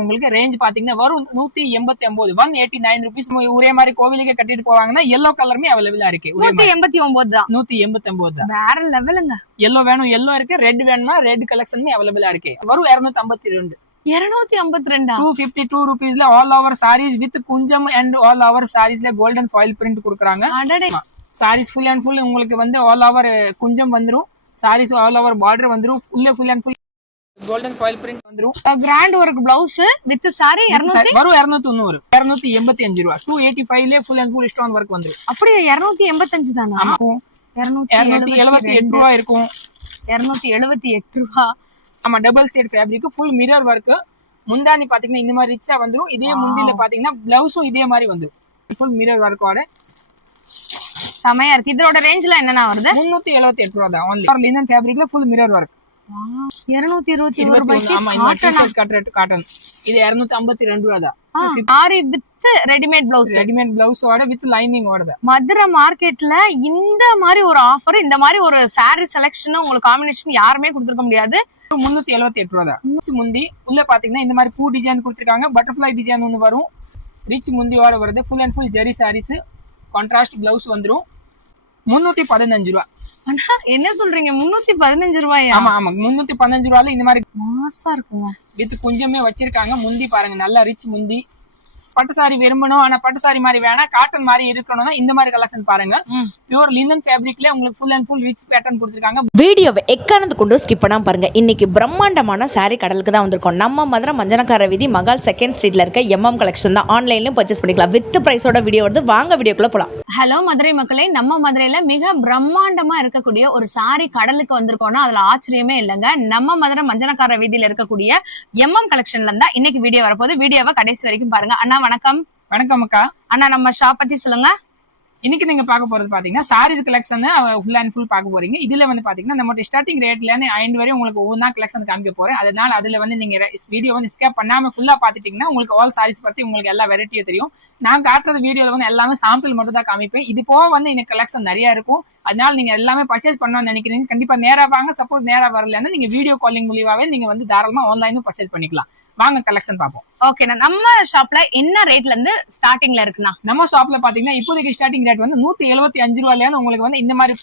உங்களுக்கு ரேஞ்ச் பாத்தீங்கன்னா வரும் 189 189 rupees. ஒரே மாதிரி கோவிலுக்கு கட்டிட்டு போவாங்கன்னா yellow கலருமே அவைலபிளா இருக்கு. 189 தான். 189 தான். வேற லெவலுங்க. yellow வேணும் yellow இருக்கு, ரெட் வேணும்னா ரெட் கலெக்ஷனுமே அவைலபிளா இருக்கு. வரும் 252. 252 252 rupeesல all over sarees with kunjam and all over sariesல golden foil print கொடுக்கறாங்க. sarees full and full உங்களுக்கு வந்து all over kunjam வந்துரும். sarees all over border வந்துரும். full and full golden foil print வந்துரும். grand work blouse with saree 200 வரும் 290 285 ரூபாய். 285 ல full and full stone work வந்துரும். அப்படியே 285 தானா? 278 ரூபாய் இருக்கும். 278 ரூபாய். ஆமா, double side fabric full mirror work. முந்தானி பாத்தீங்கன்னா இந்த மாதிரி ரிச்சா வந்துரும். இதே முந்தில பாத்தீங்கன்னா பிளவுஸும் இதே மாதிரி வந்துரும். ஃபுல் மிரர் வர்க்கோட செமையா இருக்கு. இதோட ரேஞ்ச்ல என்னன்னா வருது? 378 ரூபாய் தான். only லினன் ஃபேப்ரிக்ல ஃபுல் மிரர் வர்க். 221 ரூபாய்க்கு ஆமா, இந்த டீஷர்ட் கட் ரேட் காட்டன். இது 252 ரூபாய் தான். Sari with readymade blouse. Readymade பிளவுஸோட வித் லைனிங் ஓட. மதுரை மார்க்கெட்ல இந்த மாதிரி ஒரு ஆஃபர், இந்த மாதிரி ஒரு சாரி செலக்ஷன் உங்களுக்கு காம்பினேஷன் யாருமே கொடுத்துருக்க முடியாது. 378 ரூபாய் தான். முந்தி உள்ள பாத்தீங்கன்னா இந்த மாதிரி பூ டிசைன் கொடுத்திருக்காங்க. பட்டர்ஃப்ளை டிசைன் ஒன்னு வரும். ரிச் முந்தியோட வருது. Full and full zari sarees. Contrast blouse வந்துரும். 315 ரூபாய். அண்ணா என்ன சொல்றீங்க? 315 ரூபாயா? ஆமா ஆமா, 315 ரூபாயில இந்த மாதிரி மாசா இருக்குங்க. வித் கொஞ்சமே வச்சிருக்காங்க. முந்தி பாருங்க, நல்ல ரிச் முந்தி. பட்டு சாரி விரும்பணும் ஆனா பட்டு சாரி மாதிரி வேணா காட்டன் மாதிரி இருக்கணும்னா இந்த மாதிரி கலெக்ஷன் பாருங்க. பியூர் லினன் ஃபேப்ரிக்ல உங்களுக்கு full and full rich pattern கொடுத்திருக்காங்க. வீடியோவை எக்கானது கொண்டு ஸ்கிப் பண்ணாம பாருங்க. இன்னைக்கு பிரம்மாண்டமான சாரி கடலுக்கு தான் வந்திருக்கோம். நம்ம மதுரை மஞ்சனக்கார வீதி மகால் செகண்ட் ஸ்ட்ரீட்ல இருக்க MM கலெக்ஷன் தான். ஆன்லைன்லயும் பர்ச்சேஸ் பண்ணிக்கலாம். வித் பிரைஸோட வீடியோ வருது. வாங்க வீடியோக்குள்ள போலாம். ஹலோ மதுரை மக்களே, நம்ம மதுரையில மிக பிரம்மாண்டமா இருக்கக்கூடிய ஒரு சாரி கடலுக்கு வந்திருக்கோம்னா அதுல ஆச்சரியமே இல்லைங்க. நம்ம மதுரை மஞ்சனக்கார வீதியில இருக்கக்கூடிய MM கலெக்ஷன்ல இருந்தா இன்னைக்கு வீடியோ வரப்போகுது. வீடியோவை கடைசி வரைக்கும் பாருங்க. அண்ணா வணக்கம். வணக்கம் அக்கா. அண்ணா நம்ம ஷாப் பத்தி சொல்லுங்க. இன்னைக்கு நீங்க பார்க்க போறது பாத்தீங்கன்னா sarees collection full and full பார்க்க போறீங்க. இதுல வந்து பாத்தீங்கன்னா நம்ம ஸ்டார்டிங் ரேட்ல இருந்து 5 வரை உங்களுக்கு ஒவ்வொன்றா கலெக்ஷன் காமிக்க போறேன். அதனால அதுல வந்து நீங்க வீடியோ வந்து ஸ்கிப் பண்ணாம ஃபுல்லா பாத்துட்டீங்கன்னா உங்களுக்கு ஆல் சாரீஸ் பத்தி உங்களுக்கு எல்லா வெரைட்டியும் தெரியும். நான் காட்டுறது வீடியோல வந்து எல்லாமே சாம்பிள் மட்டும் தான் காமிப்பேன். இது போக வந்து இந்த கலெக்ஷன் நிறைய இருக்கும். அதனால நீங்க எல்லாமே பர்ச்சேஸ் பண்ணணும்னு நினைக்கிறீங்க, கண்டிப்பா நேரா வாங்க. சப்போஸ் நேரா வரலன்னா நீங்க வீடியோ காலிங் மூலியமாவே நீங்க வந்து தாராளமா ஆன்லைனும் பர்ச்சேஸ் பண்ணிக்கலாம். வாங்க கலெக்ஷன் பாப்போம். ஓகே, நம்ம ஷாப்ல என்ன ரேட்ல இருந்து ஸ்டார்டிங்ல இருக்குன்னா? நம்ம ஷாப்ல பாத்தீங்கன்னா இப்போதைக்கு ஸ்டார்டிங் ரேட் வந்து 175 ரூபாயில உங்களுக்கு வந்து இந்த மாதிரி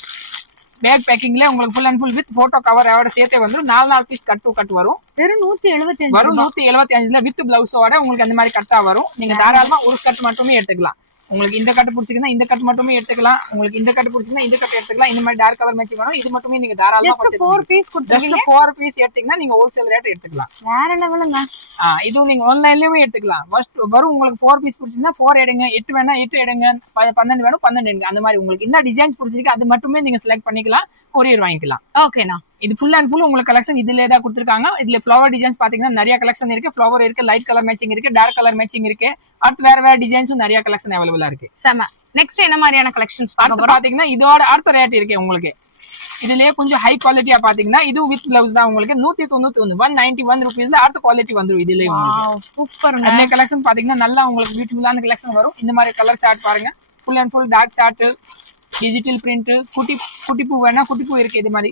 பேக் பேக்கிங்ல உங்களுக்கு full and full with photo cover ஓட சேர்த்தே வந்துரும். 4 பீஸ் கட் வரும். வெறும் 175 வரும். 175ல வித் பிளவுஸோட உங்களுக்கு அந்த மாதிரி கட்டா வரும். நீங்க தாராளமா ஒரு கட் மட்டுமே எடுத்துக்கலாம். உங்களுக்கு இந்த கட்டு பிடிச்சிருந்தா இந்த கட் மட்டுமே எடுத்துக்கலாம். உங்களுக்கு இந்த கட்டு பிடிச்சிருந்தா இந்த கட் எடுத்துக்கலாம். இந்த மாதிரி டார்க் கலர் மேட்சிங் வரும். இது மட்டுமே நீங்க தாராளமா 4 பீஸ் கொடுத்துருக்கீங்க. 4 பீஸ் எடுத்தீங்கன்னா நீங்க ஹோல்சேல் ரேட் எடுத்துக்கலாம். வேற லெவலுங்க. இதுவும் நீங்க ஆன்லைன்லயே எடுத்துக்கலாம். ஃபர்ஸ்ட் வரும் உங்களுக்கு 4 பீஸ் பிடிச்சிருந்தா 4 எடுங்க, 8 வேணா 8 எடுங்க, 12 வேணும் 12 எடுங்க. அந்த மாதிரி உங்களுக்கு என்ன டிசைன்ஸ் பிடிச்சிருக்கு அது மட்டுமே நீங்க செலக்ட் பண்ணிக்கலாம். கொரியர் வாங்கிக்கலாம். ஓகேண்ணா. இது ஃபுல் அண்ட் ஃபுல் உங்களுக்கு கலெக்ஷன் இதுல தான் கொடுத்திருக்காங்க. இதுல ஃப்ளவர் டிசைன்ஸ் பாத்தீங்கன்னா நிறைய கலெக்ஷன் இருக்கு. ஃப்ளவர் இருக்கு, லைட் கலர் மேட்சிங் இருக்கு, டார்க் கலர் மேட்சிங் இருக்கு. அடுத்து வேற டிசைன்ஸும் நிறைய கலெக்ஷன் அவைலபிளா இருக்கு. செம. நெக்ஸ்ட் என்ன மாதிரியான கலெக்ஷன்ஸ் பார்க்க போறோம்? பாத்தீங்கன்னா இதோட அடுத்த ரேட் இருக்கு உங்களுக்கு. இதுலயே கொஞ்சம் ஹை குவாலிட்டியா பாத்தீங்கன்னா இது வித் பிளவுஸ் தான் உங்களுக்கு 191 191 ரூபீஸ்ல அடுத்த குவாலிட்டி வந்துரும். இதுலயே உங்களுக்கு சூப்பர். அதுல கலெக்ஷன் பாத்தீங்கன்னா நல்லா உங்களுக்கு பியூட்டிஃபுல்லான கலெக்ஷன் வரும். இந்த மாதிரி கலர் சார்ட் பாருங்க. Full and full dark chart, digital print, குட்டி பூ வேணா குட்டி பூ இருக்கு. இது மாதிரி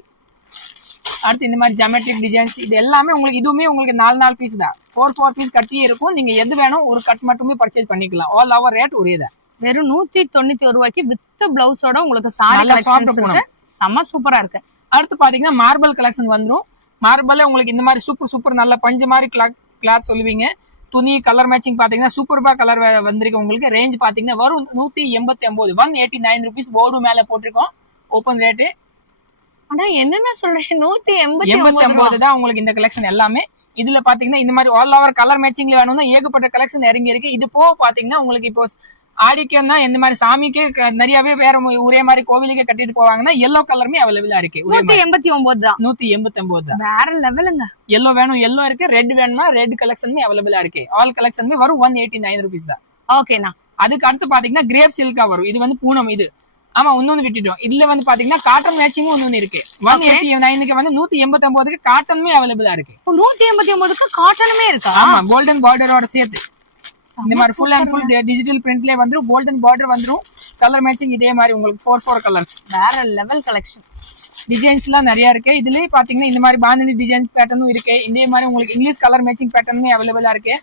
அடுத்து இந்த மாதிரி ஜியோமெட்ரிக் டிசைன்ஸ் இது எல்லாமே உங்களுக்கு இதுவுமே உங்களுக்கு 4 பீஸ் தான். 4 பீஸ் கட்டியே இருக்கும். நீங்க எது வேணும் ஒரு கட் மட்டுமே பர்ச்சேஸ் பண்ணிக்கலாம். ஆல் ஓவர் ரேட் ஒரே தான். வெறும் 191 ரூபாய்க்கு வித் பிளவுஸோட உங்களுக்கு சாரி கலெக்ஷன்ஸ் இருக்கு. செம சூப்பரா இருக்கு. அடுத்து பாத்தீங்கன்னா மார்பிள் கலெக்ஷன் வந்துரும். மார்பிள் உங்களுக்கு இந்த மாதிரி சூப்பர் நல்ல பஞ்சு மாதிரி கிளாத் சொல்லுவீங்க. துணி கலர் மேட்சிங் பாத்தீங்கன்னா சூப்பர்பா கலர் வந்திருக்கு. உங்களுக்கு ரேஞ்ச் பாத்தீங்கன்னா வரும் 189 189 ரூபீஸ் போர்டு மேல போட்டிருக்கோம். Open rate. ஆனா என்னன்னா சொல்றேன், 189 தான் உங்களுக்கு இந்த கலெக்ஷன் எல்லாமே. இதுல பாத்தீங்கன்னா இந்த மாதிரி ஆல் ஓவர் கலர் மேட்சிங்ல வேணும்னா ஏகப்பட்ட கலெக்ஷன் இறங்கி இருக்கு. இது போக பாத்தீங்கன்னா உங்களுக்கு இப்போ ஆடிக்கன்னா இந்த மாதிரி சாமிக்கு நிறையவே வேற ஒரே மாதிரி கோவிலுக்கு கட்டிட்டு போவாங்கன்னா yellow கலருமே அவைலபிளா இருக்கு. 189 தான். 189 தான். வேற லெவலுங்க. yellow வேணும் yellow இருக்கு, ரெட் வேணும்னா ரெட் கலெக்ஷனுமே அவைலபிளா இருக்கு. ஆல் கலெக்ஷனுமே வரும் 189 ரூபீஸ் தான். ஓகேண்ணா. அதுக்கு அடுத்து பாத்தீங்கன்னா கிரேப் சில்கா வரும். இது வந்து பூனம். இது ஆமா இன்னொன்னு விட்டுட்டோம். இதுல வந்து பாத்தீங்கன்னா காட்டன் மேட்சிங் ஒன்னு இருக்கு. 189க்கு வந்து 189க்கு காட்டனுமே அவைலபிளா இருக்கு. 189க்கு காட்டனுமே இருக்கா? ஆமா, கோல்டன் பார்டரோட சேர்த்து இந்த மாதிரி ஃபுல் அண்ட் ஃபுல் டிஜிட்டல் பிரிண்ட்லயே வந்துரும். கோல்டன் பார்டர் வந்துரும். கலர் மேட்சிங் இதே மாதிரி உங்களுக்கு 4 கலர்ஸ். வேற லெவல் கலெக்ஷன். டிசைன்ஸ் எல்லாம் நிறைய இருக்கு. இதுலயே பாத்தீங்கன்னா இந்த மாதிரி பாந்தினி டிசைன் பேட்டர்னும் இருக்கு. இதே மாதிரி உங்களுக்கு இங்கிலீஷ் கலர் மேட்சிங் பேட்டர்னுமே அவைலபிளா இருக்கு.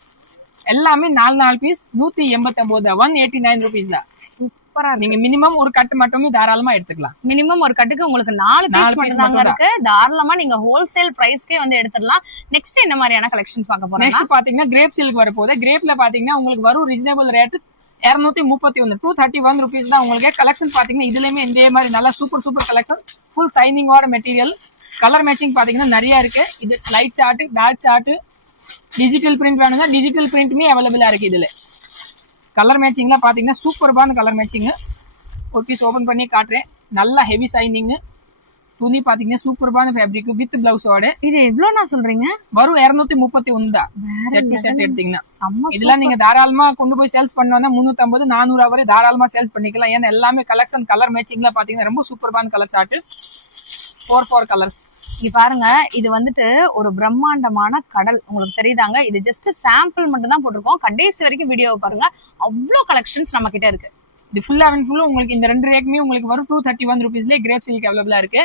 எல்லாமே 4 பீஸ் 189 தான், 189 rupees தான். சூப்பரா நீங்க மினிமம் ஒரு கட்டு மட்டுமே தாராளமா எடுத்துக்கலாம். மினிமம் ஒரு கட்டுக்கு உங்களுக்கு 4 பீஸ் மட்டும் இருக்கு. தாராளமா நீங்க ஹோல்சேல் பிரைஸ்க்கே வந்து எடுத்துடலாம். நெக்ஸ்ட் என்ன மாதிரியான கலெக்ஷன் பார்க்க போறோம்? நெக்ஸ்ட் பாத்தீங்கன்னா கிரேப் சில்க் வரப்போகுது. கிரேப்ல பாத்தீங்கன்னா உங்களுக்கு வரும் ரீசனபிள் ரேட் 231, 231 rupees தான் உங்களுக்கு. கலெக்ஷன் பாத்தீங்கன்னா இதுலயுமே இதே மாதிரி நல்லா சூப்பர் கலெக்ஷன், ஃபுல் சைனிங்கோட மெட்டீரியல். கலர் மேட்சிங் பாத்தீங்கன்னா நிறைய இருக்கு. இது light shade, dark chart, digital print வேணும்னா டிஜிட்டல் பிரிண்ட்மே அவைலபிளா இருக்கு. இதுல கலர் மேட்சிங்லாம் பாத்தீங்கன்னா சூப்பர்பான கலர் மேட்சிங். ஒரு பீஸ் ஓபன் பண்ணி காட்டுறேன். நல்லா ஹெவி சைனிங் துணி பாத்தீங்கன்னா சூப்பர்பான ஃபேப்ரிக் வித் பிளவுஸோட. இது எவ்வளவு நான் சொல்றீங்க? வரும் 231 தான் செட் டு செட் எடுத்தீங்கன்னா. இதெல்லாம் நீங்க தாராளமா கொண்டு போய் சேல்ஸ் பண்ணோம்னா 350, 400 வரை தாராளமா சேல்ஸ் பண்ணிக்கலாம். ஏன்னா எல்லாமே கலெக்ஷன் கலர் மேட்சிங்ல பாத்தீங்கன்னா ரொம்ப சூப்பர்பான கலர் சார்ட். 4 கலர்ஸ். இங்க பாருங்க, இது வந்துட்டு ஒரு பிரம்மாண்டமான கடல். உங்களுக்கு தெரியுதாங்க? இது ஜஸ்ட் சாம்பிள் மட்டும் தான் போட்டிருக்கோம். கடைசி வரைக்கும் வீடியோவை பாருங்க. அவ்வளவு கலெக்ஷன்ஸ் நம்ம கிட்ட இருக்கு. இது ஃபுல்லா அண்ட் ஃபுல்லா உங்களுக்கு இந்த 2 ரேக்குமே உங்களுக்கு வரும் 231 rupeesல கிரேப் சில்க் அவைலபிளா இருக்கு.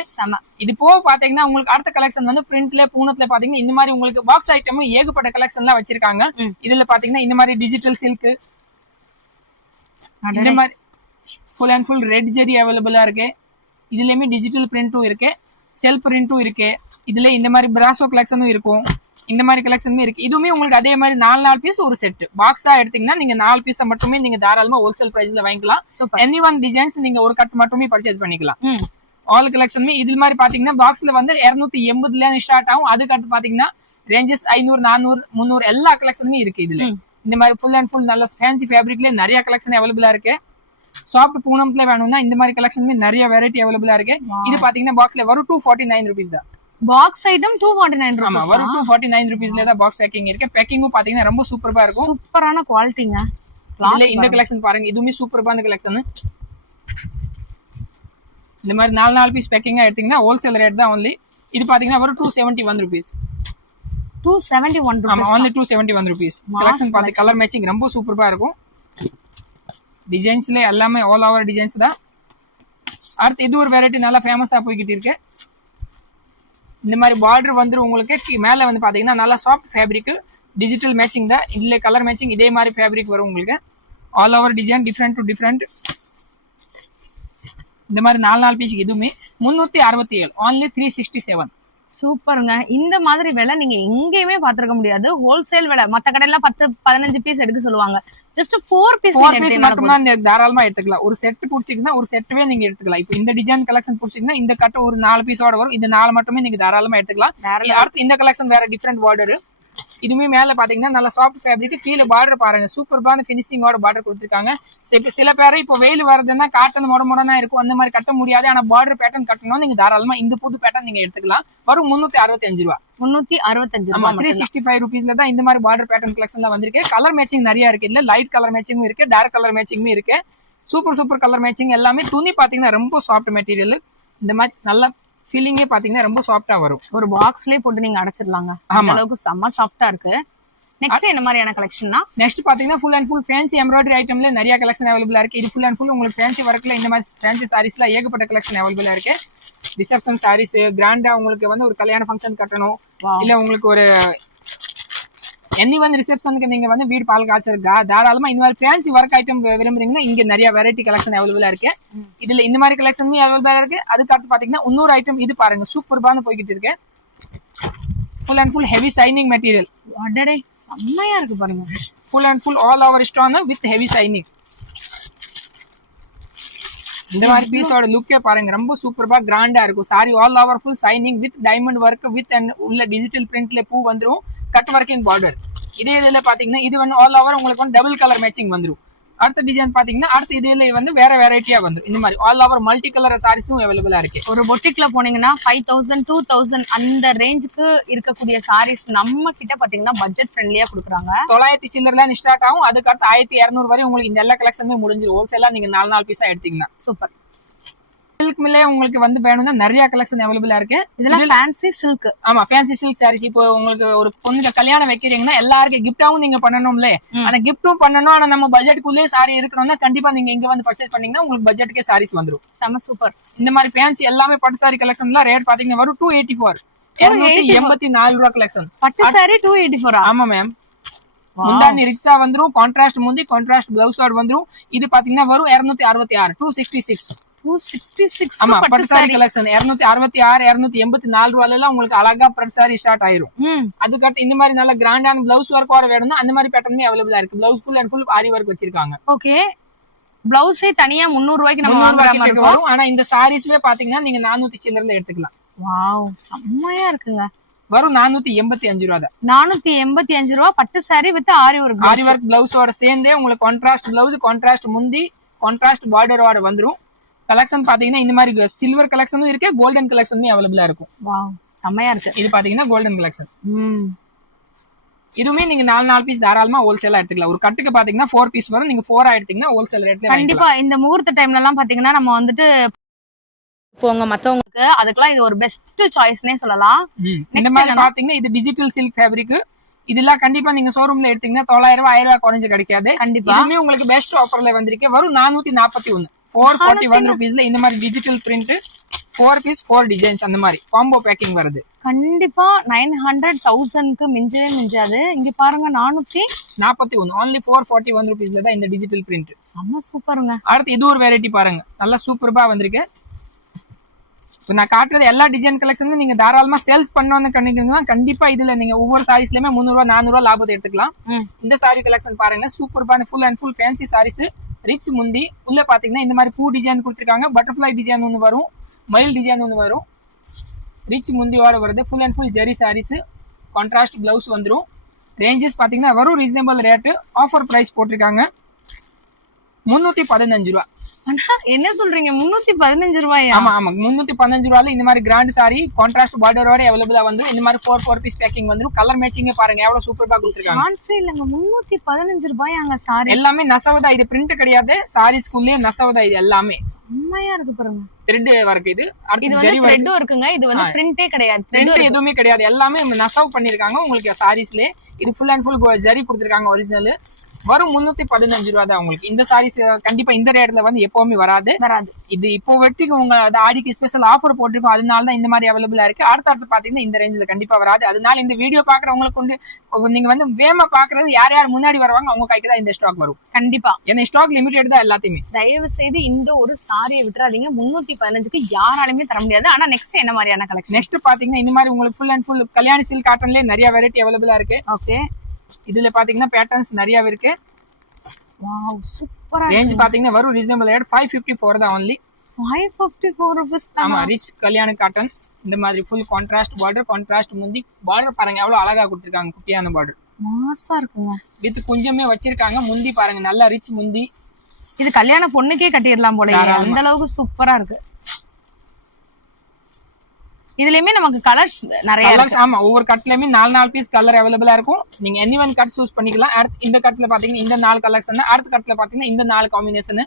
இது போக பாத்தீங்கன்னா உங்களுக்கு அடுத்த கலெக்ஷன் வந்து பிரிண்ட்ல பூனத்துல பாத்தீங்கன்னா இந்த மாதிரி உங்களுக்கு பாக்ஸ் ஐட்டம் ஏகப்பட்ட கலெக்ஷன் எல்லாம் வச்சிருக்காங்க. இதுல பாத்தீங்கன்னா இந்த மாதிரி டிஜிட்டல் சில்க், இந்த மாதிரி ஃபுல் அண்ட் ஃபுல் ரெட் ஜெரி அவைலபிளா இருக்கு. இதுலயுமே டிஜிட்டல் பிரிண்டும் இருக்கு, செல்ஃப் பிரிண்டும் இருக்கு. இதுல இந்த மாதிரி பிராசோ கலெக்ஷனும் இருக்கும். இந்த மாதிரி கலெக்ஷனுமே இருக்கு. இதுவுமே உங்களுக்கு அதே மாதிரி 4 பீஸ் ஒரு செட் பாக்ஸா எடுத்தீங்கன்னா நீங்க 4 பீஸ் மட்டுமே நீங்க தாராளமா ஹோல்சேல் பிரைஸ்ல வாங்கிக்கலாம். எனி ஒன் டிசைன்ஸ் நீங்க ஒரு கட் மட்டுமே பர்ச்சேஸ் பண்ணிக்கலாம். ஆல் கலெக்ஷனுமே இது மாதிரி பாத்தீங்கன்னா பாக்ஸ்ல வந்து 280ல ஸ்டார்ட் ஆகும். அதுக்கு அடுத்து பாத்தீங்கன்னா ரேஞ்சஸ் 500, 400, 300 எல்லா கலெக்ஷனுமே இருக்கு. இதுல இந்த மாதிரி ஃபுல் அண்ட் ஃபுல் நல்ல ஃபேன்சி ஃபேப்ரிக்ல நிறைய கலெக்ஷன் அவைலபிளா இருக்கு. சாஃப்ட் பூனம்ல வேணும்னா இந்த மாதிரி கலெக்ஷனுமே நிறைய வெரைட்டி அவைலபிளா இருக்கு. இது பாத்தீங்கன்னா பாக்ஸ்ல வரும் 249 rupees தான். பாக்ஸ் ஐட்டம் 249 ஆமா, வரும் 249 rupeesல தான் பாக்ஸ் பேக்கிங் இருக்கு. பேக்கிங்கும் பாத்தீங்கன்னா ரொம்ப சூப்பரா இருக்கும். சூப்பரான குவாலிட்டிங்க. இதுல இந்த கலெக்ஷன் பாருங்க, இதுவுமே சூப்பரான கலெக்ஷன். இந்த மாதிரி 4 பீஸ் பேக்கிங்கா எடுத்தீங்கன்னா ஹோல்சேல் ரேட் தான் ஒன்லி. இது பாத்தீங்கன்னா வரும் 271 rupees. 271 rupees. ஆமா, only 271 rupees. கலெக்ஷன் பாத்து கலர் மேட்சிங் ரொம்ப சூப்பரா இருக்கும். டிசைன்ஸ்ல எல்லாமே ஆல் ஓவர் டிசைன்ஸ் தான். அடுத்து இது ஒரு வெரைட்டி நல்லா ஃபேமஸா போய்கிட்டு இருக்கு. இந்த மாதிரி பார்டர் வந்து உங்களுக்கு மேல வந்து பாத்தீங்கன்னா நல்லா சாஃப்ட் ஃபேப்ரிக், டிஜிட்டல் மேட்சிங் தான். இதுல கலர் மேட்சிங் இதே மாதிரி ஃபேப்ரிக் வரும் உங்களுக்கு. All over design different to different. இந்த மாதிரி 4 பீஸ் இதுவுமே 367, only 367. சூப்பருங்க. இந்த மாதிரி விலை நீங்க எங்கேயுமே பாத்திருக்க முடியாது. ஹோல்சேல் விலை மத்த கடையில 10-15 பீஸ் எடுக்க சொல்லுவாங்க. ஜஸ்ட் 4 பீஸ் மட்டும் தாராளமா எடுத்துக்கலாம். ஒரு செட் புடிச்சிங்கன்னா ஒரு செட்டவே நீங்க எடுத்துக்கலாம். இப்போ இந்த டிசைன் கலெக்ஷன் புடிச்சிங்கன்னா இந்த கட்ட ஒரு 4 பீஸோட வரும். இந்த 4 மட்டுமே நீங்க தாராளமா எடுத்துக்கலாம். அடுத்து இந்த கலெக்ஷன் வேற டிஃப்ரெண்ட் பார்டர். இதுவுமே மேல பாத்தீங்கன்னா நல்ல சாஃப்ட் ஃபேப்ரிக், கீழே பார்டர் பாருங்க சூப்பர்பான பினிஷிங்கோட பார்டர் கொடுத்துருக்காங்க. சில பேர் இப்போ வெயில் வருதுன்னா காட்டன் மொடமொடனா இருக்கும், அந்த மாதிரி கட்ட முடியாது. ஆனா பார்டர் பேட்டர்ன் கட்டணும் நீங்க தாராளமா இந்த புது பேட்டர்ன் நீங்க எடுத்துக்கலாம். வரும் 365 ரூபா. 365 ரூபா. 365 rupeesல தான் இந்த மாதிரி பார்டர் பேட்டர்ன் கலெக்ஷன்ல வந்திருக்கு. கலர் மேட்சிங் நிறைய இருக்கு. இல்ல லைட் கலர் மேட்சிங்கும் இருக்கு, டார்க் கலர் மேட்சிங்கும் இருக்கு. Super colour matching. எல்லாமே துணி பாத்தீங்கன்னா ரொம்ப சாஃப்ட் மெட்டீரியல். இந்த மாதிரி நல்ல ஃபீலிங்கே பாத்தீங்கன்னா ரொம்ப சாஃப்டா வரும். ஒரு பாக்ஸ்லயே போட்டு நீங்க அடைச்சிடலாங்க. அந்த அளவுக்கு செம்ம சாஃப்டா இருக்கு. நெக்ஸ்ட் என்ன மாதிரியான கலெக்ஷன்னா? நெக்ஸ்ட் பாத்தீங்கன்னா full and full fancy embroidery ஐட்டம்ல நிறைய கலெக்ஷன் அவைலபிளா இருக்கு. இது ஃபுல் அண்ட் ஃபுல் உங்களுக்கு ஃபேன்சி ஒர்க்ல இந்த மாதிரி ஃபேன்சி சாரீஸ்ல ஏகப்பட்ட கலெக்ஷன் அவைலபிளா இருக்கு. ரிசப்ஷன் சாரீஸ், கிராண்டா உங்களுக்கு வந்து ஒரு கல்யாண ஃபங்க்ஷன் கட்டணும், இல்ல உங்களுக்கு ஒரு எனி வந்து ரிசப்ஷனுக்கு நீங்க வந்து வீடு பால் காய்ச்சல் தாராளமா இந்த மாதிரி ஃபேன்சி ஒர்க் ஐட்டம் விரும்புறீங்கன்னா இங்க நிறைய வெரைட்டி கலெக்ஷன் அவைலபிளா இருக்கு. இதுல இந்த மாதிரி கலெக்ஷனுமே அவைலபிளா இருக்கு. அதுக்கு அடுத்து பாத்தீங்கன்னா இன்னொரு ஐட்டம் இது பாருங்க சூப்பர்பான போய்கிட்டு இருக்கு. Full and full heavy signing material. அடடே செம்மையா இருக்கு பாருங்க. Full and full all over stone with heavy signing. இந்த மாதிரி பீஸோட லுக்கே பாருங்க ரொம்ப சூப்பர்பா கிராண்டா இருக்கும். Sorry all over full signing with diamond work with and உள்ள டிஜிட்டல் பிரிண்ட்ல பூ வந்துரும், கட் ஒர்க்கிங் பார்டர். இதே இதுல பாத்தீங்கன்னா இது வந்து ஆல் ஓவர் உங்களுக்கு வந்து டபுள் கலர் மேட்சிங் வந்துரும். அடுத்த டிசைன் பாத்தீங்கன்னா அடுத்த இதுல வந்து வேற வெரைட்டியா வந்துரும். இந்த மாதிரி ஆல் ஓவர் மல்டி கலர் சாரீஸும் அவைலபிளா இருக்கு. ஒரு பொட்டிக்ல போனீங்கன்னா 5000, 2000 அந்த ரேஞ்சுக்கு இருக்கக்கூடிய சாரீஸ் நம்ம கிட்ட பாத்தீங்கன்னா பட்ஜெட் ஃப்ரெண்ட்லியா கொடுக்குறாங்க. 900 சில்லர்ல ஸ்டார்ட் ஆகும். அதுக்கு அடுத்து 1200 வரை உங்களுக்கு இந்த எல்லா கலெக்ஷனுமே முடிஞ்சிடும். ஹோல்சேலா நீங்க 4 பீஸா எடுத்தீங்கன்னா. சூப்பர். சில்க் மில்லே உங்களுக்கு வந்து வேணும்னா நிறைய கலெக்ஷன் அவைலபிளா இருக்கு. இதெல்லாம் ஃபேன்சி சில்க். ஆமா, ஃபேன்சி சில்க் சாரீஸ். இப்போ உங்களுக்கு ஒரு பொண்ணுக்கு கல்யாணம் வைக்கிறீங்கன்னா எல்லாருக்கும் கிஃப்டாவும் நீங்க பண்ணணும்ல. ஆனா கிஃப்டும் பண்ணணும், ஆனா நம்ம பட்ஜெட்டுக்குள்ளே சாரி இருக்கணும்னா கண்டிப்பா நீங்க இங்க வந்து பர்ச்சேஸ் பண்ணீங்கன்னா உங்களுக்கு பட்ஜெட்டுக்கே சாரீஸ் வந்துரும். செம சூப்பர். இந்த மாதிரி ஃபேன்சி எல்லாமே பட்டு சாரி கலெக்ஷன்ல ரேட் பாத்தீங்கன்னா வரும் 284, 284 ரூபாய் கலெக்ஷன். பட்டு சாரி 284. ஆமா மேம். முந்தானி ரிக்ஷா வந்துரும், கான்ட்ராஸ்ட் முந்தி கான்ட்ராஸ்ட் பிளவுஸ் வந்துரும். இது பாத்தீங்கன்னா வரும் 266, 266. 266. ஆமா, பட்டு சாரி கலெக்ஷன் 266, 284 ரூபாயில எல்லாம் உங்களுக்கு அழகா பட்டு சாரி ஸ்டார்ட் ஆயிரும். அதுக்கடுத்து இந்த மாதிரி நல்ல கிராண்டான பிளவுஸ் ஒர்க் வர வேணும்னா அந்த மாதிரி பேட்டர்னே அவைலபிளா இருக்கு. Blouse full and full aari work வச்சிருக்காங்க. ஓகே. பிளவுஸே தனியா 300 ரூபாய்க்கு நம்ம வாங்குற மாதிரி வரும். ஆனா இந்த சாரீஸ்வே பாத்தீங்கன்னா நீங்க 400 சில்லற இருந்து எடுத்துக்கலாம். வாவ், செம்மையா இருக்குங்க. வரும் 485 ரூபாய் தான். 485 ரூபாய் பட்டு sari with aari work. Aari work பிளவுஸோட சேர்ந்தே உங்களுக்கு கான்ட்ராஸ்ட் பிளவுஸ், கான்ட்ராஸ்ட் முந்தி, கான்ட்ராஸ்ட் பார்டரோட வந்துரும். கலெக்ஷன் பாத்தீங்கன்னா இந்த மாதிரி சில்வர் கலெக்ஷனும் இருக்கு, கோல்டன் கலெக்ஷனும் அவைலபிளா இருக்கும். வாவ், செம்மையா இருக்கு. இது பாத்தீங்கன்னா கோல்டன் கலெக்ஷன். இதுவுமே நீங்க 4 பீஸ் தாராளமா ஹோல்சேலா எடுத்துக்கலாம். ஒரு கட்டுக்கு பாத்தீங்கன்னா 4 பீஸ் வரும். நீங்க 4 எடுத்தீங்கன்னா ஹோல்சேல் ரேட்ல கண்டிப்பா. இந்த முகூர்த்த டைம்ல எல்லாம் பாத்தீங்கன்னா நம்ம வந்துட்டு போங்க மத்தவங்களுக்கு அதுக்கெல்லாம் இது ஒரு பெஸ்ட் சாய்ஸ்னே சொல்லலாம். இந்த மாதிரி பாத்தீங்கன்னா இது டிஜிட்டல் சில்க் ஃபேப்ரிக். இதெல்லாம் கண்டிப்பா நீங்க ஷோரூம்ல எடுத்தீங்கன்னா 900 ரூபாய் 1000 ரூபாய் குறைஞ்சு கிடைக்காது. கண்டிப்பா இதுமே உங்களுக்கு பெஸ்ட் ஆஃபர்ல வந்திருக்கு. வரும் 441, 441 ருபீஸ்ல இந்த மாதிரி டிஜிட்டல் பிரிண்ட் 4 பீஸ் 4 டிசைன்ஸ் அந்த மாதிரி காம்போ பேக்கிங் வருது. கண்டிப்பா 900,000க்கு மிஞ்சவே மிஞ்சாது. இங்க பாருங்க 441, only 441 ருபீஸ்ல தான் இந்த டிஜிட்டல் பிரிண்ட். செம்ம சூப்பருங்க. அடுத்து இது ஒரு வெரைட்டி பாருங்க, நல்லா சூப்பர்பா வந்திருக்கு. நான் காட்டுறது எல்லா டிசைன் கலெக்ஷனும் நீங்க தாராளமா சேல்ஸ் பண்ணணும்னு கண்டிப்பா கண்டிப்பா இதுல நீங்க ஒவ்வொரு சாரீஸ்லயுமே 300 ரூபாய் 400 ரூபாய் லாபத்தை எடுத்துக்கலாம். இந்த சாரி கலெக்ஷன் பாருங்க, சூப்பர்பான full and full fancy saris. Rich முந்தி உள்ள பாத்தீங்கன்னா இந்த மாதிரி பூ டிசைன் கொடுத்துருக்காங்க. பட்டர்ஃபிளை டிசைன் ஒன்று வரும், மயில் டிசைன் ஒன்று வரும். ரிச் முந்தியோட வருது. Full and full zari sarees, contrast blouse வந்துடும். ரேஞ்சஸ் பாத்தீங்கன்னா வரும் ரீசனபிள் ரேட்டு. ஆஃபர் பிரைஸ் போட்டிருக்காங்க 315 ரூபாய். என்ன சொல்றீங்க, 315 ரூபாயா? ஆமா ஆமா, 315 ரூபாயில இந்த மாதிரி கிராண்ட் சாரி கான்ட்ராஸ்ட் பார்டரோட அவைலபிளா வந்துரும். இந்த மாதிரி 4 பீஸ் பேக்கிங் வந்துரும். கலர் மேட்சிங் பாருங்க எவ்வளவு சூப்பரா கொடுத்திருக்காங்க. சான்ஸே இல்லங்க, 315 ரூபாயாங்க சாரி. எல்லாமே நெசவுதா, இது பிரிண்ட் கிடையாது. சாரீஸ்க்குள்ளே நெசவுதா, இது எல்லாமே செம்மையா இருக்கு பாருங்க. த்ரெட் வர்க் இது. இது வந்து த்ரெட் இருக்குங்க, இது வந்து பிரிண்டே கிடையாது. பிரிண்ட் எதுவுமே கிடையாது, எல்லாமே நெசவு பண்ணிருக்காங்க உங்களுக்கு சாரீஸ்ல. இது ஃபுல் அண்ட் ஃபுல் ஜரி கொடுத்திருக்காங்க ஒரிஜினல். வரும் 315 ரூபாய் தான் உங்களுக்கு. இந்த சாரீஸ் கண்டிப்பா இந்த ரேட்ல வந்து எப்பவுமே வராது. இது இப்போ வெட்டிக்கு உங்க ஆடிக்கு ஸ்பெஷல் ஆஃபர் போட்டிருக்கோம், அதனால தான் இந்த மாதிரி அவைலபிளா இருக்கு. அடுத்து பாத்தீங்கன்னா இந்த ரேஞ்சில கண்டிப்பா வராது. அதனால இந்த வீடியோ பாக்குறவங்களுக்கு கொண்டு நீங்க வந்து வேமா பாக்குறது யார் யார் முன்னாடி வருவாங்க அவங்க கைக்கு தான் இந்த ஸ்டாக் வரும். கண்டிப்பா ஏன்னா ஸ்டாக் லிமிடெட் தான் எல்லாத்தையுமே. தயவு செய்து இந்த ஒரு சாரியை விட்டுறாதீங்க. 315க்கு யாராலுமே தர முடியாது. ஆனா நெக்ஸ்ட் என்ன மாதிரியான கலெக்ஷன்? நெக்ஸ்ட் பாத்தீங்கன்னா இந்த மாதிரி உங்களுக்கு full and full Kalyani silk காட்டன்லயே நிறைய வெரைட்டி அவைலபிளா இருக்கு. ஓகே, இதுல பாத்தீங்கன்னா பேட்டர்ன்ஸ் நிறைய இருக்கு. வாவ், சூப்பரா. ரேஞ்ச் பாத்தீங்கன்னா வரும் ரீசனபிள் ரேட் 554 தான் only. 554 rupees தான். ஆமா, ரிச் கல்யாண காட்டன். இந்த மாதிரி ஃபுல் கான்ட்ராஸ்ட் பார்டர், கான்ட்ராஸ்ட் முந்தி. பார்டர் பாருங்க எவ்வளவு அழகா கொடுத்திருக்காங்க, குட்டியான பார்டர். மாசா இருக்குங்க. வித் கொஞ்சமே வச்சிருக்காங்க. முந்தி பாருங்க நல்ல ரிச் முந்தி. இது கல்யாண பொண்ணுக்கே கட்டிடலாம் போல, அந்த அளவுக்கு சூப்பரா இருக்கு. இதுலயுமே நமக்கு கலர்ஸ் நிறைய இருக்கு. ஆமா, ஒவ்வொரு கட்லயுமே 4 பீஸ் கலர் அவைலபிளா இருக்கும். நீங்க எனி ஒன் கட் சூஸ் பண்ணிக்கலாம். இந்த கட்ல பாத்தீங்கன்னா இந்த 4 கலெக்ஷன், அடுத்த கட்ல பாத்தீங்கன்னா இந்த 4 காம்பினேஷன்.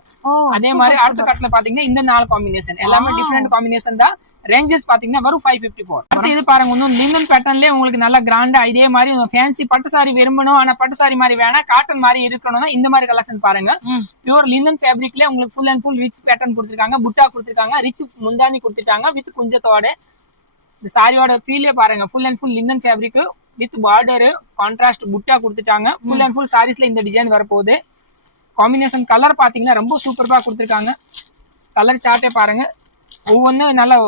அதே மாதிரி அடுத்த கட்ல பாத்தீங்கன்னா இந்த 4 காம்பினேஷன். எல்லாமே டிஃபரெண்ட் காம்பினேஷன் தான். ரேஞ்சஸ் பாத்தீங்கன்னா வரும் 554. அடுத்து இது பாருங்க, இன்னும் லினன் பேட்டர்ன்லயே உங்களுக்கு நல்ல கிராண்டா இதே மாதிரி ஃபேன்சி பட்டு சாரி விரும்பணும், ஆனா பட்டு சாரி மாதிரி வேணா காட்டன் மாதிரி இருக்கணும்னா இந்த மாதிரி கலெக்ஷன் பாருங்க. பியூர் லினன் ஃபேப்ரிக்ல உங்களுக்கு full and full rich pattern கொடுத்திருக்காங்க. புட்டா கொடுத்திருக்காங்க, ரிச் முந்தானி கொடுத்திருக்காங்க வித் குஞ்சத்தோட. இந்த சாரியோட ஃபீலே பாருங்க, full and full linen fabric with border, contrast புட்டா கொடுத்துட்டாங்க. ஃபுல் அண்ட் ஃபுல் சாரீஸ்ல இந்த டிசைன் வரப்போகுது. காம்பினேஷன் கலர் பாத்தீங்கன்னா ரொம்ப சூப்பர்பா கொடுத்துருக்காங்க. கலர் சார்ட்டே பாருங்க, ஒவ்வொன்றும் நல்ல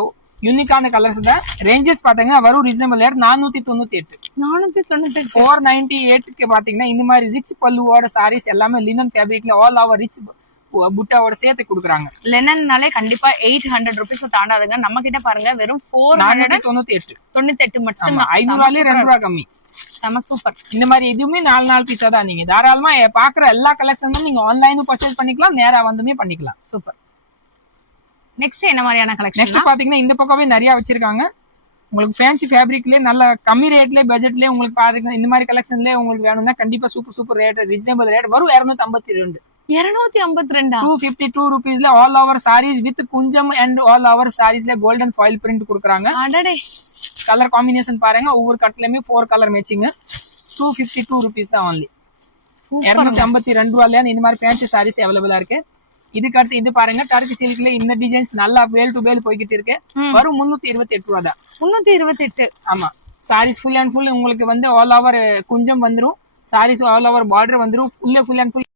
யூனிக்கான கலர்ஸ் தான். ரேஞ்சஸ் பாத்தீங்கன்னா வரும் ரீசனபிள் ரேட் 498. 498க்கு பாத்தீங்கன்னா இந்த மாதிரி ரிச் பல்லுவோட சாரீஸ் எல்லாமே லினன் ஃபேப்ரிக்ல ஆல் ஓவர் ரிச் புட்டாவோட சேர்த்து கொடுக்குறாங்க. லெனன்னாலே கண்டிப்பா 800 rupees தாண்டாதுங்க. நம்ம கிட்ட பாருங்க வெறும் 498 மட்டும் தான். 500 ரூபாயில 2 ரூபாய் கம்மி. செம சூப்பர். இந்த மாதிரி இதுவுமே 4 பீஸா தான். நீங்க தாராளமா பாக்குற எல்லா கலெக்ஷனும் நீங்க ஆன்லைனும் பர்ச்சேஸ் பண்ணிக்கலாம், நேரா வந்துமே பண்ணிக்கலாம். சூப்பர். நெக்ஸ்ட் என்ன மாதிரியான கலெக்ஷன்? நெக்ஸ்ட் பாத்தீங்கன்னா இந்த பக்கமே நிறைய வச்சிருக்காங்க. உங்களுக்கு ஃபேன்சி ஃபேப்ரிக்லயே நல்ல கம்மி ரேட்லயே பட்ஜெட்லயே உங்களுக்கு பாருங்க. இந்த மாதிரி கலெக்ஷன்லயே உங்களுக்கு வேணும்னா கண்டிப்பா சூப்பர் ரேட், ரீசனபிள் ரேட் வரும் 252. 252 252 rupeesல all over sarees with kunjam and all over sariesல golden foil print கொடுக்குறாங்க. அடடே கலர் காம்பினேஷன் பாருங்க, ஒவ்வொரு கட்லயுமே 4 கலர் மேட்சிங். 252 rupees தான் only. 252 ரூபாயில இந்த மாதிரி ஃபேன்சி sarees அவைலபிளா இருக்கு. இதுக்கு அடுத்து இது பாருங்க, டர்க்கி சில்க்ல இந்த டிசைன்ஸ் நல்லா பேல் டு பேல் போய்கிட்டு இருக்கு. வரும் 328 ரூபா தான். 328. ஆமா, sarees full and full உங்களுக்கு வந்து all over குஞ்சம் வந்துரும். sarees all over border வந்துரும். full and full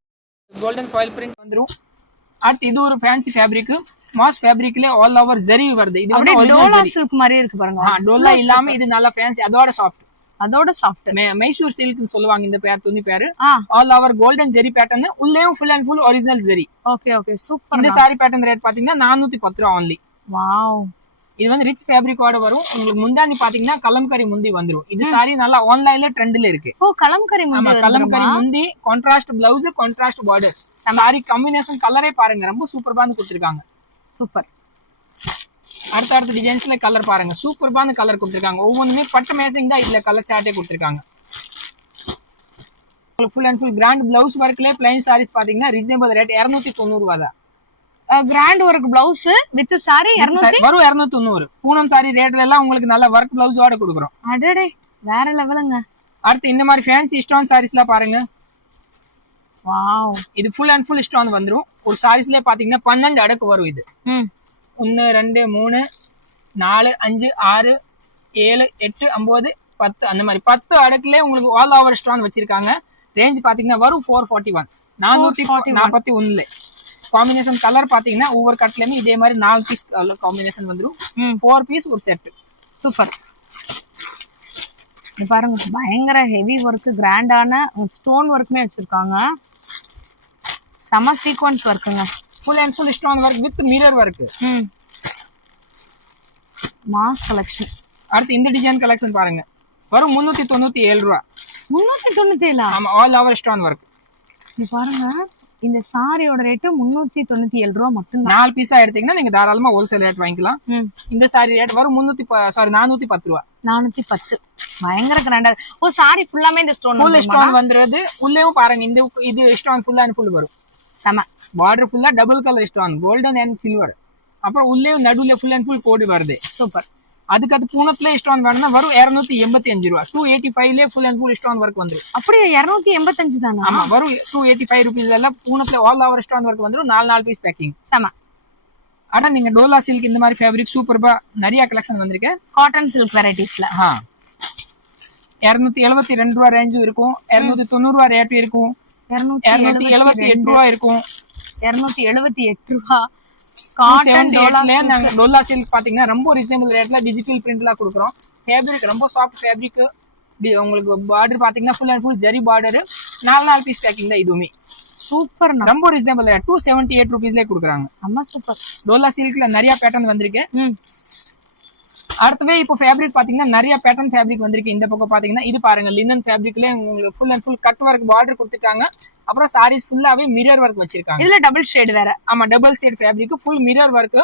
golden foil print வந்துரும். அடுத்து இது ஒரு ஃபேன்சி ஃபேப்ரிக், மாஸ் ஃபேப்ரிக்ல ஆல் ஓவர் ஜரி வருது. இது வந்து டோலா சில்க் மாதிரி இருக்கு பாருங்க. டோலா இல்லாம இது நல்லா ஃபேன்சி, அதோட சாஃப்ட். மைசூர் சில்க்னு சொல்லுவாங்க இந்த பேர், துணி பேரு. All over golden zari pattern, உள்ளேயும் full and full original zari. Okay super. இந்த சாரி பேட்டர்ன் ரேட் பாத்தீங்கன்னா 410 ரூபா only. வாவ், இது வந்து ரிச் ஃபேப்ரிக்கோட வரும். உங்களுக்கு முந்தானி பாத்தீங்கன்னா கலம்கரி முந்தி வந்துரும். இது சாரி நல்லா ஆன்லைன்ல ட்ரெண்ட்ல இருக்கு. கலம்கரி முந்தி. கலம்கரி முந்தி, contrast blouse, contrast border. Sorry combination கலரே பாருங்க, ரொம்ப சூப்பர்பான்னு கொடுத்திருக்காங்க. சூப்பர். அடுத்த டிசைன்ஸ்ல கலர் பாருங்க, சூப்பர்பான கலர் கொடுத்திருக்காங்க. ஒவ்வொன்றுமே பட்டு மேசிங் தான், இதுல கலர் சார்ட்டே கொடுத்திருக்காங்க. Full and full grand blouse ஒர்க்ல பிளைன் சாரீஸ் பாத்தீங்கன்னா ரீசனபிள் ரேட் 290 ரூபா தான். Grand work blouse with saree வரும் 290. பூனம் சாரி ரேட்ல எல்லாம் உங்களுக்கு நல்ல ஒர்க் பிளவுஸோட கொடுக்குறோம். அடடே வேற லெவலுங்க. அடுத்து இந்த மாதிரி ஃபேன்சி ஸ்டோன் சாரீஸ்லாம் பாருங்க. வாவ், இது ஃபுல் அண்ட் ஃபுல் ஸ்டோன் வந்துரும். ஒரு சாரீஸ்ல பாத்தீங்கன்னா 12 அடுக்கு வரும். இது 1 2 3 4 5 6 7 8 9 10 அந்த மாதிரி 10 அடுக்குல உங்களுக்கு ஆல் ஓவர் ஸ்டோன் வச்சிருக்காங்க. ரேஞ்ச் பாத்தீங்கன்னா வரும் 441 441. காம்பினேஷன் கலர் பாத்தீங்கன்னா ஒவ்வொரு கட்லயுமே இதே மாதிரி 4 பீஸ் கலர் காம்பினேஷன் வந்துரும். 4 பீஸ் ஒரு செட். சூப்பர். இது பாருங்க, பயங்கர ஹெவி ஒர்க், கிராண்டான ஸ்டோன் ஒர்க்குமே வச்சிருக்காங்க. செம சீக்வன்ஸ் ஒர்க்குங்க. Full and full stone work with mirror work. Mass collection. அடுத்து இந்த டிசைன் கலெக்ஷன் பாருங்க, வரும் 397 ரூபா. 397? ஆமா, ஆல் ஓவர் ஸ்டோன் ஒர்க். இது பாருங்க, இந்த சாரியோட ரேட்டு 397 ரூபா மட்டும். 4 பீஸா எடுத்தீங்கன்னா நீங்க தாராளமா ஹோல்சேல் ரேட் வாங்கிக்கலாம். இந்த சாரி ரேட் வரும் 410 ரூபா. 410. பயங்கர கிராண்டா. ஓ, சாரி ஃபுல்லாமே இந்த ஸ்டோன் வந்துருது. உள்ளேயும் பாருங்க, இது ஸ்டோன் ஃபுல் அண்ட் ஃபுல் வரும். செம. பார்டர் ஃபுல்லா double colour stone, golden and silver. அப்புறம் உள்ளேயும் நடுவுல ஃபுல் அண்ட் ஃபுல் கோடு வருது. சூப்பர். அதுக்கு அது பூனத்துல ஸ்டோன் வேணும்னா வரும் 285 ரூபா. 285 full and full stone work வந்துரும். அப்படியே 285 தானா? ஆமா, வரும் 285 ரூபீஸ் எல்லாம் பூனத்துல ஆல் ஓவர் ஸ்டோன் ஒர்க் வந்துரும். 4 பீஸ் பேக்கிங். செம. ஆனா நீங்க டோலா சில்க் இந்த மாதிரி ஃபேப்ரிக் சூப்பர்பா நிறைய கலெக்ஷன் வந்திருக்கு. காட்டன் சில்க் வெரைட்டிஸ்ல 272 ரூபா ரேஞ்சும் இருக்கும், 290 ரூபா ரேட்டும் இருக்கும், 278 ரூபா இருக்கும், 278 ரூபா. டோலா சில்க் பாத்தீங்கன்னா ரொம்ப ரீசனபிள் ரேட்ல டிஜிட்டல் பிரிண்ட்லாம் கொடுக்குறோம். ஃபேப்ரிக் ரொம்ப சாஃப்ட் ஃபேப்ரிக். உங்களுக்கு பார்டர் பாத்தீங்கன்னா full and full zari border. 4 piece packing தான் இதுவுமே. சூப்பர். ரொம்ப ரீசனபிள் ரேட் 278 ரூபீஸ்லேயே கொடுக்குறாங்க. செம்ம சூப்பர். டோலா சில்க்ல நிறைய பேட்டர்ன் வந்திருக்கு. அடுத்தவே இப்போ ஃபேப்ரிக் பாத்தீங்கன்னா நிறைய பேட்டர்ன் ஃபேப்ரிக் வந்திருக்கு. இந்த பக்கம் பாத்தீங்கன்னா இது பாருங்க, லினன் ஃபேப்ரிக்ல உங்களுக்கு full and full cut work border கொடுத்துட்டாங்க. அப்புறம் சாரீஸ் ஃபுல்லாவே மிரர் ஒர்க் வச்சிருக்காங்க. இதுல டபுள் ஷேட் வேற. ஆமா, double shade fabric, full mirror work.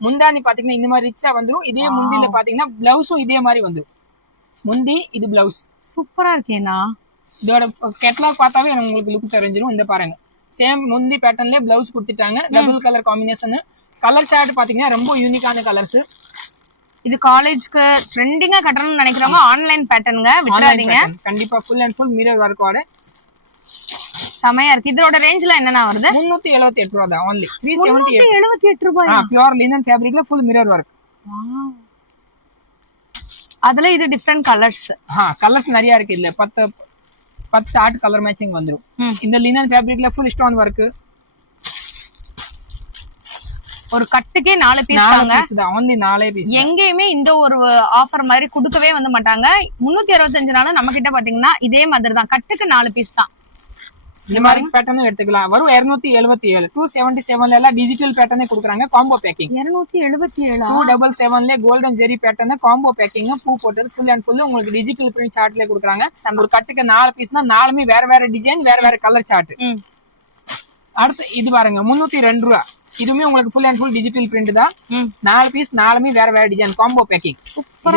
முந்தானி பாத்தீங்கன்னா இந்த மாதிரி ரிச்சா வந்துரும். இதே முந்தில பாத்தீங்கன்னா பிளவுஸும் இதே மாதிரி வந்துரும். முந்தி இது பிளவுஸ். சூப்பரா இருக்கேனா. இதோட கேட்டலாக் பார்த்தாவே உங்களுக்கு லுக் தெரிஞ்சிரும். இந்த பாருங்க, சேம் முந்தி பேட்டர்ன்ல பிளவுஸ் கொடுத்துட்டாங்க. Double colour combination. Colour chart பாத்தீங்கன்னா ரொம்ப யூனிக்கான கலர்ஸ். இது காலேஜ்க்கு ட்ரெண்டிங்கா கட்டணும்னு நினைக்கிறவங்க ஆன்லைன் பேட்டர்னுங்க விட்டுறாதீங்க. கண்டிப்பா ஃபுல் அண்ட் ஃபுல் மிரர் ஒர்க்கோட செமையா இருக்கு. இதோட ரேஞ்ச்ல என்னன்னா வருது? 378 ரூபாய் தான் only. 378 ரூபாய். பியூர் லினன் ஃபேப்ரிக்ல ஃபுல் மிரர் ஒர்க். அதுல இது டிஃபரண்ட் கலர்ஸ். கலர்ஸ் நிறைய இருக்கு. இல்ல 10 ஷார்ட் கலர் மேட்சிங் வந்துரும். இந்த லினன் ஃபேப்ரிக்ல ஃபுல் ஸ்டோன் ஒர்க். ஒரு கட்டுக்கே 4 பீஸ் தாங்க. only 4 piece. எங்கேயுமே இந்த ஒரு ஆஃபர் மாதிரி கொடுக்கவே வந்து மாட்டாங்க. 365 நாள் நம்ம கிட்ட பாத்தீங்கன்னா இதே மாதிரி தான், கட்டுக்கு 4 பீஸ் தான். இந்த மாதிரி பேட்டர்னும் எடுத்துக்கலாம். வரும் 277. 277 எல்லாம் டிஜிட்டல் பேட்டர்னே கொடுக்குறாங்க. Combo packing 277. 277 golden zari pattern combo packing, பூ போட்டது ஃபுல் அண்ட் ஃபுல் உங்களுக்கு டிஜிட்டல் பிரிண்ட் சார்ட்ல கொடுக்குறாங்க. ஒரு கட்டுக்கு 4 பீஸ்னா 4மே வேற டிசைன், வேற கலர் சார்ட். அடுத்து இது பாருங்க, 302 ரூபா. இதுவுமே உங்களுக்கு full and full digital print தான். 4 பீஸ் 4மே வேற டிசைன், காம்போ பேக்கிங்.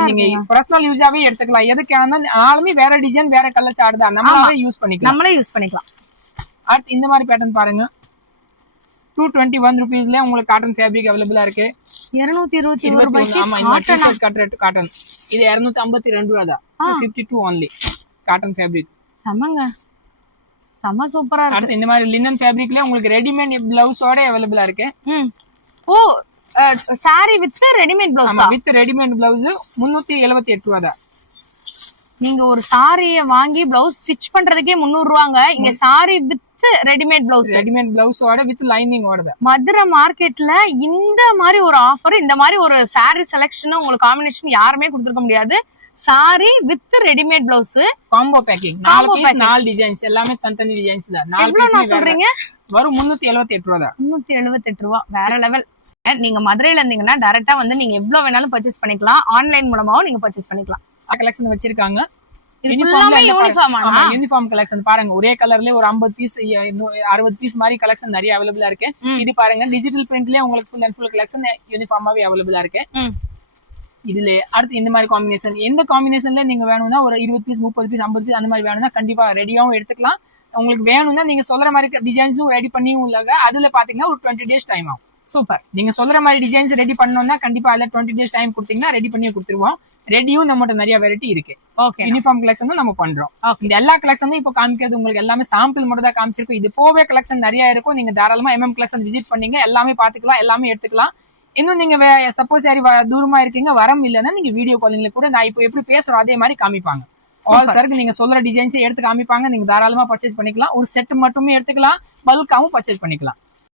நீங்க பர்சனல் யூஸாவே எடுத்துக்கலாம். எதுக்கான 4மே வேற டிசைன், வேற கலர் சார்ட் தான். நம்மளே யூஸ் பண்ணிக்கலாம். அடுத்து இந்த மாதிரி பேட்டர்ன் பாருங்க 221 rupeesல உங்களுக்கு காட்டன் ஃபேப்ரிக் அவைலபிளா இருக்கு 221 ரூபாய்க்கு ஆமா இந்த டீஷர்ட் காட்டன் இது 252 ரூபாய் தான் 52 only காட்டன் ஃபேப்ரிக் செமங்க செம சூப்பரா இருக்கு. அடுத்து இந்த மாதிரி லினன் ஃபேப்ரிக்ல உங்களுக்கு ரெடிமேட் பிளவுஸோட அவைலபிளா இருக்கு. ஓ சாரி வித் ரெடிமேட் பிளவுஸ். ஆமா வித் ரெடிமேட் பிளவுஸ் 378 ரூபாய் தான். நீங்க ஒரு சாரியை வாங்கி பிளவுஸ் ஸ்டிச் பண்றதுக்கே 300 ரூபாங்க. இங்க sari with readymade blouse, readymade பிளவுஸோட வித் லைனிங்கோட தான். மதுரை மார்க்கெட்ல இந்த மாதிரி ஒரு ஆஃபர், இந்த மாதிரி ஒரு சாரி செலக்ஷன் உங்களுக்கு காம்பினேஷன் யாருமே கொடுத்துருக்க முடியாது. Saree with readymade blouse combo packing 4 piece 4 designs எல்லாமே தனித்தனி டிசைன்ஸ் தான். 4 பீஸ் சொல்றீங்க வரும் 378 ரூபாய் தான். 378 ரூபாய் வேற லெவல். நீங்க மதுரையில இருந்தீங்கன்னா டைரக்டா வந்து நீங்க எவ்வளவு வேணாலும் பர்ச்சேஸ் பண்ணிக்கலாம். ஆன்லைன் மூலமாவும் நீங்க பர்ச்சேஸ் பண்ணிக்கலாம். கலெக்ஷன் வச்சிருக்காங்க. யூனிஃபார்ம் கலெக்ஷன் பாருங்க, ஒரே கலர்ல ஒரு 50 பீஸ் 60 பீஸ் மாதிரி கலெக்ஷன் நிறைய அவைலபிளா இருக்கு. இது பாருங்க டிஜிட்டல் பிரிண்ட்லயே உங்களுக்கு ஃபுல் அண்ட் ஃபுல் கலெக்ஷன் யூனிஃபார்மாவே அவைலபிளா இருக்கு. இதுல அடுத்து இந்த மாதிரி காம்பினேஷன், எந்த காம்பினேஷன்ல நீங்க வேணும்னா ஒரு 20 பீஸ் 30 பீஸ் 50 பீஸ் அந்த மாதிரி வேணும்னா கண்டிப்பா ரெடியாவும் எடுத்துக்கலாம். உங்களுக்கு வேணும்னா நீங்க சொல்ற மாதிரி டிசைன்ஸும் ரெடி பண்ணியும் உள்ளாங்க. அதுல பாத்தீங்கன்னா ஒரு 20 days டைம் ஆகும். சூப்பர். நீங்க சொல்ற மாதிரி டிசைன்ஸ் ரெடி பண்ணோம்னா கண்டிப்பா அதுல 20 days டைம் கொடுத்தீங்கன்னா ரெடி பண்ணி கொடுத்துருவோம். ரெடியும் நம்மகிட்ட நிறைய வெரைட்டி இருக்கு. யூனிஃபார்ம் கலெக்ஷனும் நம்ம பண்றோம். இந்த எல்லா கலெக்ஷனும் இப்போ காமிக்கிறது உங்களுக்கு எல்லாமே சாம்பிள் மட்டும் தான் காமிச்சிருக்கும். இது போவே கலெக்ஷன் நிறைய இருக்கும். நீங்க தாராளமா கலெக்ஷன் விசிட் பண்ணீங்க, எல்லாமே பாத்துக்கலாம், எல்லாமே எடுத்துக்கலாம். இன்னும் நீங்க சப்போஸ் யாரி தூரமா இருக்கீங்க வரம் இல்லைன்னா நீங்க வீடியோ காலிங்ல கூட நான் இப்போ எப்படி பேசுறோம் அதே மாதிரி காமிப்பாங்க. ஆல் சருக்கு நீங்க சொல்ற டிசைன்ஸ் எடுத்து காமிப்பாங்க. நீங்க தாராளமா பர்ச்சேஸ் பண்ணிக்கலாம். ஒரு செட் மட்டுமே எடுத்துக்கலாம், பல்காவும் பர்ச்சேஸ் பண்ணிக்கலாம்.